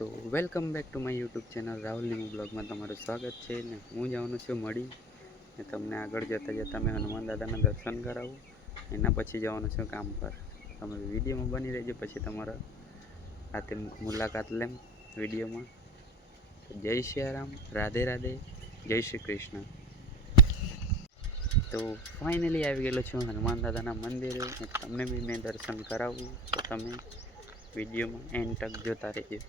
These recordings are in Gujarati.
તો welcome back to my YouTube channel Rahul Nimu બ્લોગમાં તમારું સ્વાગત છે ને હું જવાનું છું મળી ને તમને આગળ જતાં જતાં મેં હનુમાન દાદાના દર્શન કરાવું એના પછી જવાનું છું કામ પર. તમે વિડીયોમાં બની રહેજો, પછી તમારા હાથે મુલાકાત લેમ વિડીયોમાં. તો જય સિયારામ, રાધે રાધે, જય શ્રી કૃષ્ણ. તો ફાઇનલી આવી ગયેલો છું હનુમાન દાદાના મંદિરે. તમને બી મેં દર્શન કરાવું તો તમે વિડીયોમાં એન્ડ તક જોતા રહેજો.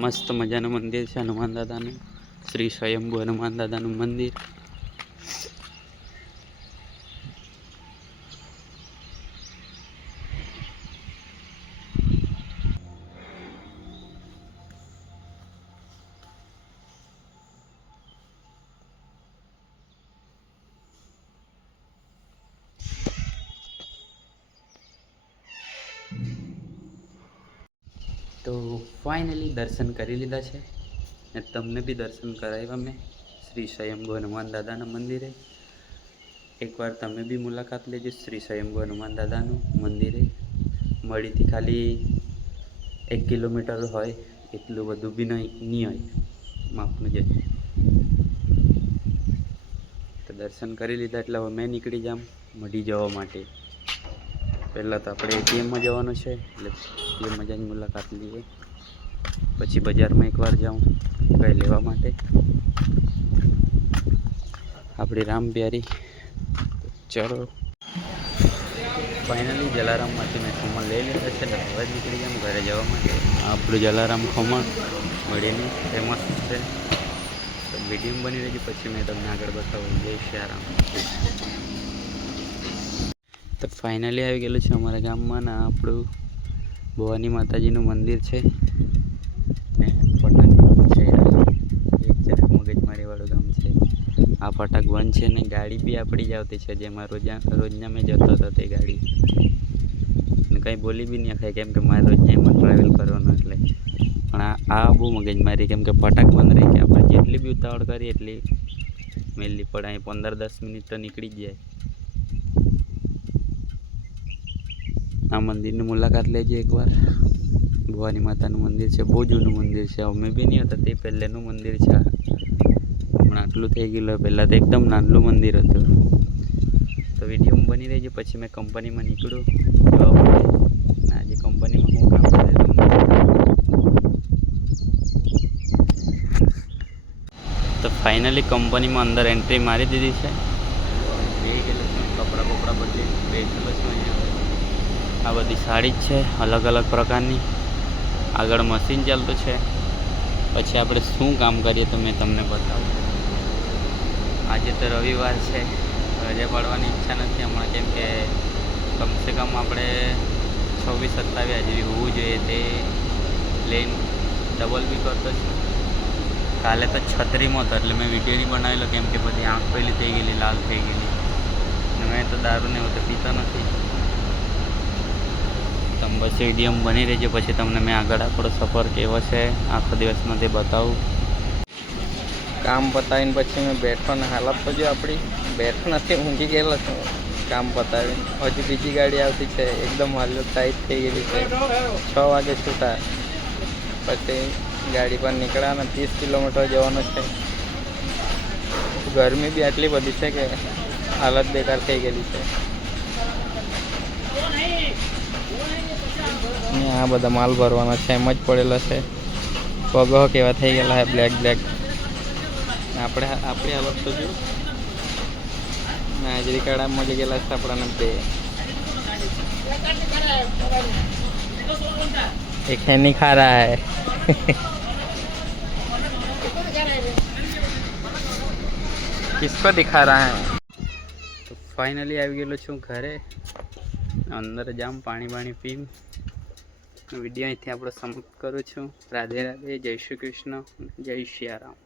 મસ્ત મજાનું મંદિર છે હનુમાન દાદાનું, શ્રી સ્વયંભુ હનુમાન દાદાનું મંદિર. તો ફાઇનલી દર્શન કરી લીધા છે ને તમને બી દર્શન કરાવ્યા મેં શ્રી સ્વયંભુ હનુમાન દાદાના મંદિરે. એકવાર તમે બી મુલાકાત લેજો શ્રી સ્વયંભુ હનુમાન દાદાનું મંદિરે. મળીથી ખાલી 1 કિલોમીટર હોય, એટલું બધું બી નહીં હોય, માપનું છે. તો દર્શન કરી લીધા એટલે હવે મેં નીકળી જામ મઢી જવા માટે. પહેલાં તો આપણે એટીએમમાં જવાનું છે, એટલે એટીએમમાં જઈને મુલાકાત લઈએ. પછી બજારમાં એકવાર જાઉં કંઈ લેવા માટે આપણી રામ પ્યારી. ચલો ફાઇનલી જલારામમાંથી મેં ખમણ લઈ લીધા છે ને હવે નીકળી જામ ઘરે જવા માટે. આપણું જલારામ ખમણ મળીને ફેમસ છે. તો વિડીયો બની રહેજો, પછી મેં તમને આગળ બતાવું. જય સિયારામ. તો ફાઇનલી આવી ગયેલું છે અમારા ગામમાં ને આપણું ભવાની માતાજીનું મંદિર છે ને ફટાક છે. એક જરાક મગજમારીવાળું ગામ છે. આ ફટાક બંધ છે ને ગાડી બી આપણી જ આવતી છે, જેમાં રોજના મેં જતો હતો તે ગાડી. ને કંઈ બોલી બી નહીં ખાય, કેમ કે મારે રોજના એમાં ટ્રાવેલ કરવાનું એટલે. પણ આ બહુ મગજમારી, કેમ કે ફટાક બંધ રહી કે આપણે જેટલી બી ઉતાવળ કરીએ એટલી મેળવી પડે. અહીં 15-10 મિનિટ તો નીકળી જ જાય. આ મંદિરની મુલાકાત લેજો એકવાર. ભવાની માતાનું મંદિર છે, બહુ જૂનું મંદિર છે. અમે બી નહીં હતા તે પહેલેનું મંદિર છે. હમણાં આટલું થઈ ગયેલું, પહેલાં તો એકદમ નાનું મંદિર હતું. તો વિડીયોમાં બની રહેજો, પછી મેં કંપનીમાં નીકળું જવા માટે. અને આજે કંપનીમાં હું કામ કરે તમને. તો ફાઇનલી કંપનીમાં અંદર એન્ટ્રી મારી દીધી છે. બે ગયેલો છું, કપડાં બપડા બદલી બેઠેલો છું અહીંયા. આ બધી સાડી જ છે અલગ અલગ પ્રકારની. આગળ મશીન ચાલતું છે. પછી આપણે શું કામ કરીએ તો મેં તમને બતાવું. આજે તો રવિવાર છે, રજા પાડવાની ઈચ્છા નથી હમણાં, કેમ કે કમસે કમ આપણે 26-27 હાજરી હોવું જોઈએ. તે પ્લેન ડબલ બી કરતો છે. કાલે તો છત્રીમાં હતો એટલે મેં વિડીયો નહીં બનાવેલો, કેમ કે બધી આંખ પેલી થઈ ગયેલી, લાલ થઈ ગયેલી. અને મેં તો દારૂ ને એવું તો પીતો નથી. તમે બસ વિડીયોમાં બની રહેજો, પછી તમને મેં આગળ આપણો સફર કેવો છે આખો દિવસમાં તે બતાવું. કામ પતાવીને પછી મેં બેઠો ને હાલત તો જો આપણી બેઠો નથી, ઊંઘી ગયેલો છું કામ પતાવીને. હજુ બીજી ગાડી આવતી છે, એકદમ હાલત ટાઈટ થઈ ગયેલી છે. 6 વાગે છૂટા, પછી ગાડી પર નીકળ્યા 30 કિલોમીટર જવાનું છે. ગરમી બી આટલી બધી છે કે હાલત બેકાર થઈ ગયેલી છે. આ બધા માલ ભરવાના છે, એમ જ પડેલા છે. પગો કેવા થઈ ગયેલા છે, બ્લેક. આપણી હાલત તો જો હાજરી કાઢા મળી ગયેલા છે આપણાને બે. एक है नहीं खा रहा है किसको दिखा रहा है. તો ફાઇનલી આવી ગયેલો છું ઘરે. અંદર જામ પાણી પીમ. વિડીયો અહીંથી આપણો સમાપ્ત કરું છું. રાધે રાધે, જય શ્રી કૃષ્ણ, જય સિયારામ.